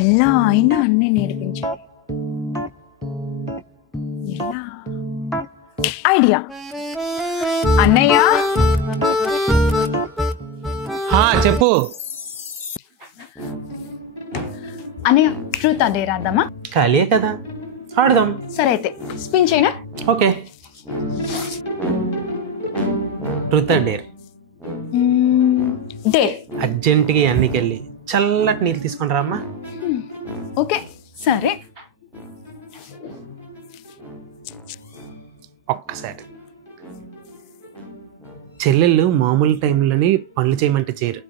ఎలా అయినా అన్నీ నేర్పించాలి. ఎలా ఐడియా అన్నయ్య చెప్పు అన్నయ్య ట్రూత్ అదే రాద్దామా? ఖాళీ కదా ఆడదాం. సరే అయితే స్పిన్ చేయనా? Okay truth or dare. Dare. అర్జెంటుగా అన్నికి వెళ్ళి చల్లటి నీళ్ళు తీసుకొని రామ్మా. ఓకే సరే. ఒక్కసారి చెల్లెళ్ళు మామూలు టైంలోని పనులు చేయమంటే చేయరు,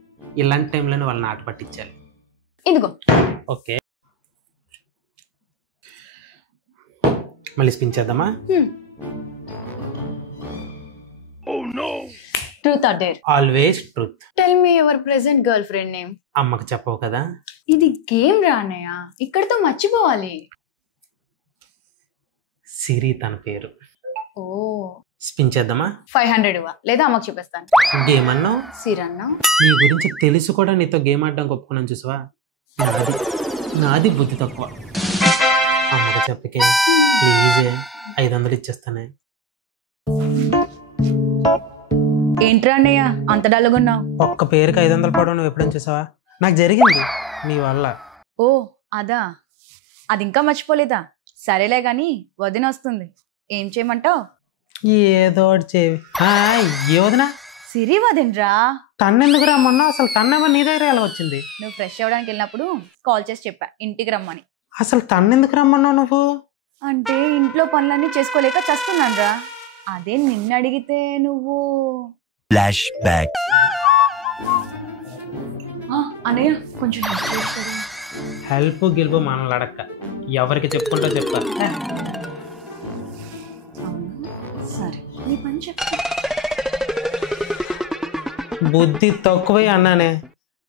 ఇలాంటి టైంలోనే వాళ్ళని ఆట పట్టించాలి. ఇదిగో. ఓకే మళ్ళీ స్పిన్ చేద్దామా? Truth or dare? Always truth. Tell me your present girl friend name. అమ్మకి చెప్పవు కదా. ఇది గేమ్ రా అన్నయ్య, ఇక్కడితో మర్చిపోవాలి. సిరి తన పేరు. ఓ స్పిన్ చేద్దామా? 500 ఇవ్వ, లేదా అమ్మకి చూపిస్తాను. గేమ్ అన్నావు, సిరన్నా నీ గురించి తెలుసు కూడా నీతో గేమ్ ఆడడానికి ఒప్పుకున్నాను చూసావా. నాది బుద్ధి తక్కువ. అమ్మకి చెప్పకే ప్లీజే, 500 ఇచ్చేస్తానే. ఏంట్రా అన్నయ్య అంత డల్గున్నావు? ఒక్క పేరుకి 500 పడవు, నువ్వు ఎప్పుడైనా చూసావా? నాకు జరిగింది మీ వల్ల. ఓ అదా, అది ఇంకా మర్చిపోలేదా? సరేలే గాని వదిన వస్తుంది, ఏం చేయమంటావు? ఏదో చేవి. ఏ వదినా? సిరి వదినరా. తన్నెందుకు రమ్మన్నా? అసలు తన్నేమో నీ దగ్గర ఎలా వచ్చింది? నువ్వు ఫ్రెష్ అవ్వడానికి వెళ్ళినప్పుడు కాల్ చేసి చెప్పా ఇంటికి రమ్మని. అసలు తన్నెందుకు రమ్మన్నావు నువ్వు? అంటే ఇంట్లో పనులన్నీ చేసుకోలేక చస్తున్నాను రా. అదే నిన్ను అడిగితే నువ్వు ఫ్లాష్ బ్యాక్. అన్నయ్య కొంచెం హెల్ప్ గెలుపు మనల్ని అడక్క, ఎవరికి చెప్పుకుంటా చెప్తా. సరే నీ పని చెప్పు. బుద్ధి తక్కువే అన్నానే,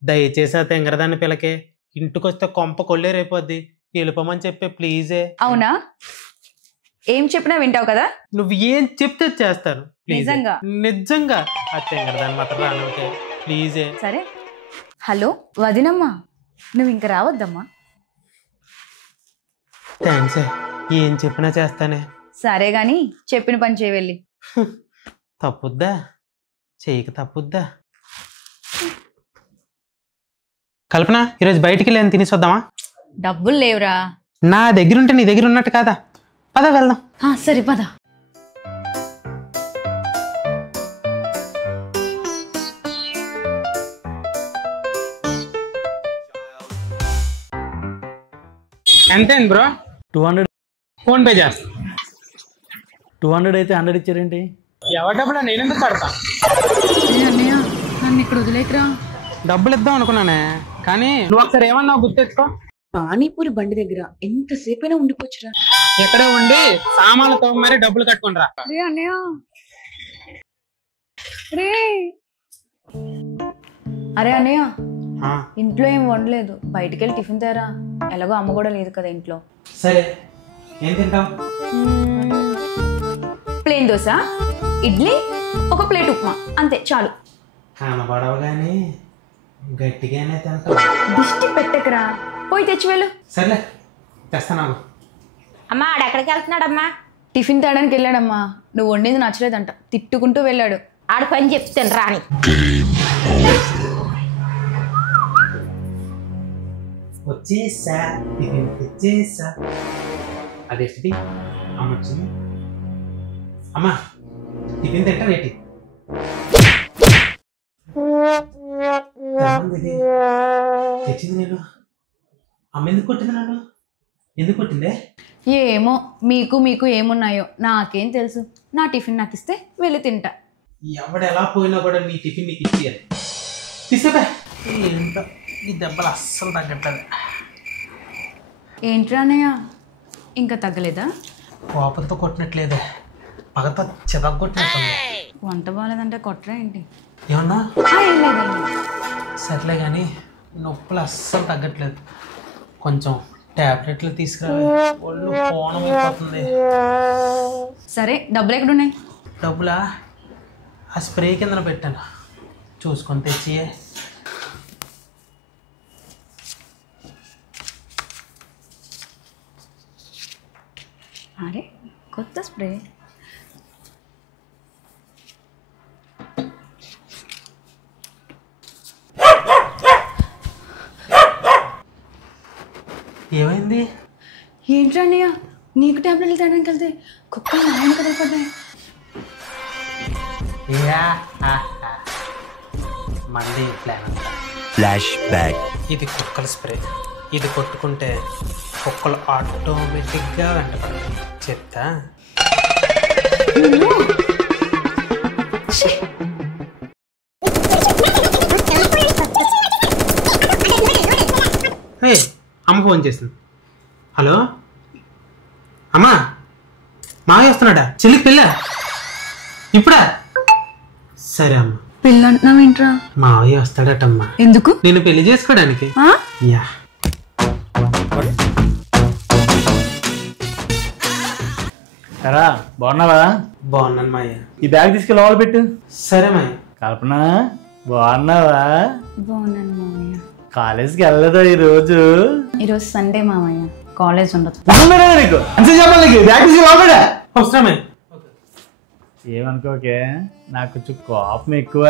దయచేసి ఆ తెంగరదాన్ని పిల్లకే. ఇంటికొస్తే కొంప కొల్లేరైపోద్ది, వెళ్ళిపోమని చెప్పే ప్లీజే. అవునా? ఏం చెప్పినా వింటావు కదా? నువ్వు ఏం చెప్తే చేస్తాను. నిజంగా? నిజంగా. ఆ తెంగరదాన్ని మాత్రం రానుంటే ప్లీజే. సరే. హలో వదినమ్మా, నువ్వు ఇంక రావద్దమ్మా. థ్యాంక్స్, ఏం చెప్పినా చేస్తానే. సరే గాని చెప్పిన పని చేయవెళ్ళి. తప్పుద్దా? చేయక తప్పుద్దా? కల్పన, ఈరోజు బయటికి వెళ్ళి తినేసి వద్దామా? డబ్బులు లేవురా. నా దగ్గర ఉంటే నీ దగ్గర ఉన్నట్టు కాదా? పద వెళ్దాం. సరే పద. ఎంత బ్రో? 200. ఫోన్ పే చేస్తా. 200 అయితే 100 ఇచ్చారేంటి? ఎవరి డబ్బులు నేను ఎందుకు కడతా? అన్నయ్య నన్ను ఇక్కడ వదిలేకరా. డబ్బులు ఇద్దాం అనుకున్నానే, కానీ నువ్వు ఒకసారి ఏమన్నా గుర్తెచ్చుకో. పానీపూరి బండి దగ్గర ఎంతసేపైనా ఉండిపోవచ్చురా. ఎక్కడే ఉండి సామాన్లతో మరి డబ్బులు కట్టుకుని రా. అన్నయ్య రే. అరే అన్నయ్య, ఇంట్లో ఏం వండలేదు, బయటికి వెళ్ళి టిఫిన్ తేరా. ఎలాగో అమ్మ కూడా లేదు కదా ఇంట్లో. సరే, ఏం తింటావు? ప్లేన్ దోశ, ఇడ్లీ, ఒక ప్లేట్ ఉప్మా, అంతే చాలు. కనబడవు కానీ గట్టిగానే తింటావు. దిష్టి పెట్టకరా, పోయి తెచ్చి వెళ్ళు. సర్లే తెస్తాను. అమ్మా ఆడెక్కడికి వెళ్తున్నాడమ్మా? టిఫిన్ తేడానికి వెళ్ళాడమ్మా. నువ్వు వండింది నచ్చలేదంట, తిట్టుకుంటూ వెళ్ళాడు. ఆడ పని చెప్తాను రాని. వచ్చేసా, వచ్చేసా. అదేంటి అమ్మ వచ్చింది? అమ్మా టిఫిన్ తింటా రేటి. తెచ్చింది నేను. అమ్మ ఎందుకు కొట్టింది నన్ను? ఎందుకు కొట్టిందే? ఏమో, మీకు మీకు ఏమున్నాయో నాకేం తెలుసు. నా టిఫిన్ నాకు ఇస్తే వెళ్ళి తింటా. ఎవడు ఎలా పోయినా కూడా నీ టిఫిన్ నీకు ఇచ్చేయాలి. తీసేపా. ఏంటో నీ దెబ్బలు అస్సలు తగ్గట్లేదు. ఏంట్రా అన్నయ్య, ఇంకా తగ్గలేదా? కోపంతో కొట్టినట్లేదే, పగతో చెదగొట్టినట్టుంది. వంట బాగాలేదంటే కొట్టరా ఏంటి? ఏమన్నా? ఏం లేదండి. సర్లే కానీ నొప్పులు అస్సలు తగ్గట్లేదు. కొంచెం టాబ్లెట్లు తీసుకురా, ఒళ్ళు పోనం అయిపోతుంది. సరే డబ్బులు ఎక్కడున్నాయి? డబ్బులా? ఆ స్ప్రే కింద పెట్టాను, చూసుకొని తెచ్చి. అరే కొత్త స్ప్రే. ఏమైంది? ఏంట్రా అన్నయ్య, నీకు టాబ్లెట్లు తేడానికి వెళ్తే కుక్కలు నాయన కదలపడ్డాయి. మళ్ళీ ప్లాన్ అంతా. Flash back. ఇది కుక్కల స్ప్రే. ఇది కొట్టుకుంటే కుక్కలు ఆటోమేటిక్గా వెంటపడతాయి. చెప్తా. అమ్మ ఫోన్ చేసింది. హలో అమ్మా, మావయ్య వస్తున్నాడా? చెల్లికి పెళ్ళా ఇప్పుడా? సరే అమ్మా. పెళ్ళి అంటున్నావు ఏంట్రా? మావయ్య వస్తాడటమ్మా. ఎందుకు? నేను పెళ్లి చేసుకోవడానికి. యా. ఎరా బాగున్నావా? బాగున్నాను మాయ. ఈ బ్యాగ్ తీసుకెళ్ళి లోపల పెట్టు. సరే మాయ. కల్పన బాగున్నావా? బాగున్నాను మామయ్య. కాలేజ్కి వెళ్ళదా ఈరోజు? ఈరోజు సండే మామయ్య, కాలేజ్ ఉండదు. నీకు బ్యాగ్ తీసుకెళ్ళి లోపల. అవసరమే. ఏమనుకోకే, నాకు కొంచెం కోపం ఎక్కువ.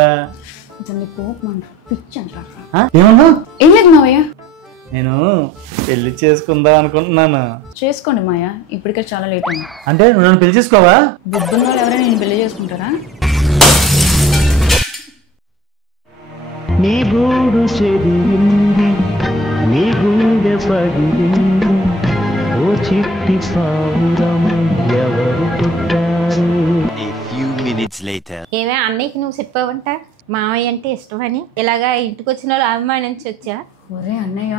పిచ్చి అంటారు. ఏమన్నా? ఏం లేదు మావయ్య. నేను పెళ్లి చేసుకుందాం అనుకుంటున్నాను. చేసుకోండి మాయ, ఇప్పటికే చాలా లేట్ అయింది. అంటే నువ్వు నన్ను పెళ్లి చేసుకోవా? బుద్ధున్న వాళ్ళు ఎవరైనా నేను పెళ్లి చేసుకుంటారా? నీ గూడు చెదిరింది, నీ గుండె పగిలింది, ఓ చిట్టి పావురము ఎవరు పుట్టారు? A few minutes later. ఏమే అన్నయ్యకి నువ్వు చెప్పావంట మామయ్య అంటే ఇష్టమని, ఇలాగా ఇంటికి వచ్చిన వాళ్ళు అభిమానించి వచ్చా? ఒరే అన్నయ్య,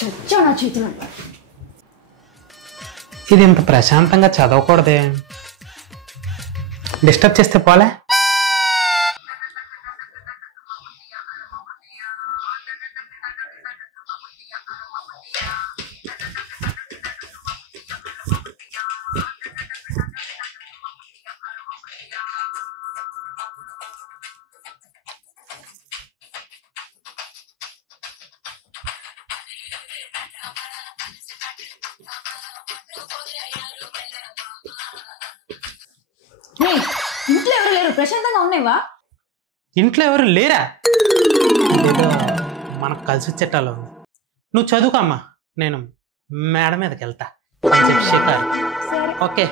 చచ్చా నా చేతులు. ఇది ఇంత ప్రశాంతంగా చదవకూడదే. డిస్టర్బ్ చేస్తే పోలే. ఇంట్లో ఎవరు లేరు, ప్రశాంతంగా ఉన్నాయివా? ఇంట్లో ఎవరు లేరా? మనకు కలిసి వచ్చేటాలో ఉంది. నువ్వు చదువుకోమ్మా, నేను మేడ మీదకి వెళ్తా అని చెప్పి షికారు. ఓకే.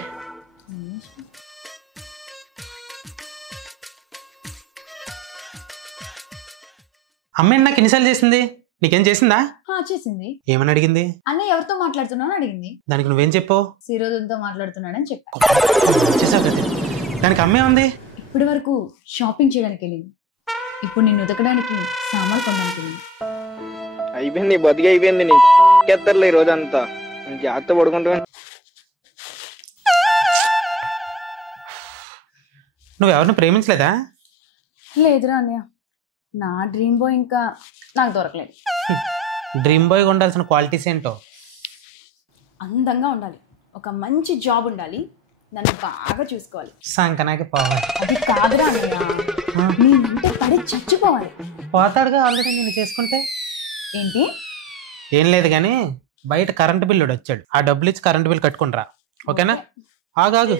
అమ్మాయి నాకు ఎన్నిసార్లు చేసింది? నీకేం చేసిందా? చేసింది. ఏమని అడిగింది? అన్నయ్య ఎవరితో మాట్లాడుతున్నావు అడిగింది. దానికి నువ్వేం చెప్పావు? సిరోజులతో మాట్లాడుతున్నాడని చెప్పా. దానికి అమ్మే ఉంది. ఇప్పటి వరకు షాపింగ్ చేయడానికి వెళ్ళింది, ఇప్పుడు నేను ఉతకడానికి సామాన్లు కొనడానికి వెళ్ళింది. అయిపోయింది, బతికి అయిపోయింది. నీ ఎత్తర్లే ఈ రోజంతా జాగ్రత్త పడుకుంటా. నువ్వు ఎవరిని ప్రేమించలేదా? లేదురా అన్నయ్య, నా డ్రీమ్ బాయ్ ఇంకా నాకు దొరకలేదు. డ్రీమ్ బాయ్ ఉండాల్సిన క్వాలిటీస్ ఏంటో? అందంగా ఉండాలి, ఒక మంచి జాబ్ ఉండాలి, నన్ను బాగా చూసుకోవాలి. సంకనాకి పోవాలి. అది కాదురా అన్నయ్య, నీ ఇంటే పడి చచ్చిపోవాలి. పోతాడుగా ఆల్రెడీ నేను చేసుకుంటే. ఏంటి? ఏం లేదు కానీ బయట కరెంటు బిల్లు వచ్చాడు, ఆ డబ్బులు ఇచ్చి కరెంటు బిల్ కట్టుకుంటారా? ఓకేనా? ఆగాగు.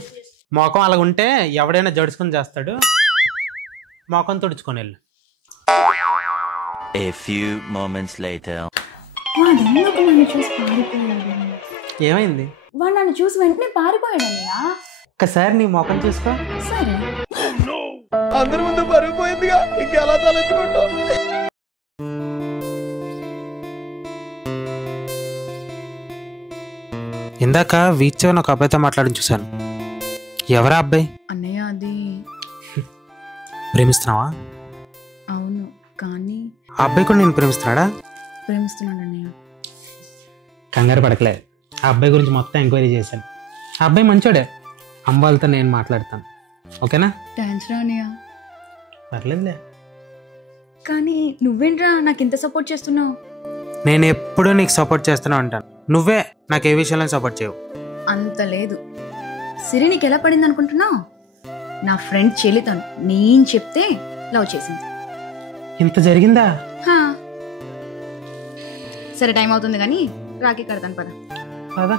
మోకం అలా ఉంటే ఎవడైనా జడుచుకుని చేస్తాడు. మోకం తుడుచుకొని వెళ్ళు. A few moments later. వాడు ఎందుకు నన్ను చూసి పారిపోయాడు? ఏమైంది? వాడు నన్ను చూసి వెంటనే పారిపోయాడు అన్నయ్య. ఒక్కసారి నీ మోకం చూసుకో. సరే. అందరి ముందు పరిగిపోయిందిగా, ఇంకెలా తలెత్తుకుంటావు? ఇందాక వీచ్ ఒక అబ్బాయితో మాట్లాడి చూశాను. ఎవరా అబ్బాయి? అన్నయ్య అది. ప్రేమిస్తున్నావా? అవును, కానీ ఆ అబ్బాయి కూడా నేను ప్రేమిస్తున్నాడా? ప్రేమిస్తున్నాడు అన్నయ్య. కంగారు పడకలే, ఆ అబ్బాయి గురించి మొత్తం ఎంక్వైరీ చేశాను. ఆ అబ్బాయి మంచోడే. అమ్మ వాళ్ళతో నేను మాట్లాడతాను. ఓకేనా? థ్యాంక్స్ రా అన్నయ్య. పర్లేదులే. కానీ నువ్వేంట్రా నాకు ఇంత సపోర్ట్ చేస్తున్నావు? నేను ఎప్పుడూ నీకు సపోర్ట్ చేస్తూనే ఉంటాను. నువ్వే నాకు ఏ విషయంలో సపోర్ట్ చేయవు. అంత లేదు. సిరి నీకు ఎలా పడింది అనుకుంటున్నావు? నా ఫ్రెండ్ చెల్లితను నేను చెప్తే లవ్ చేసింది. ఇంత జరిగిందా? సరే, టైం అవుతుంది కానీ రాఖీ కడతాను పద. కదా.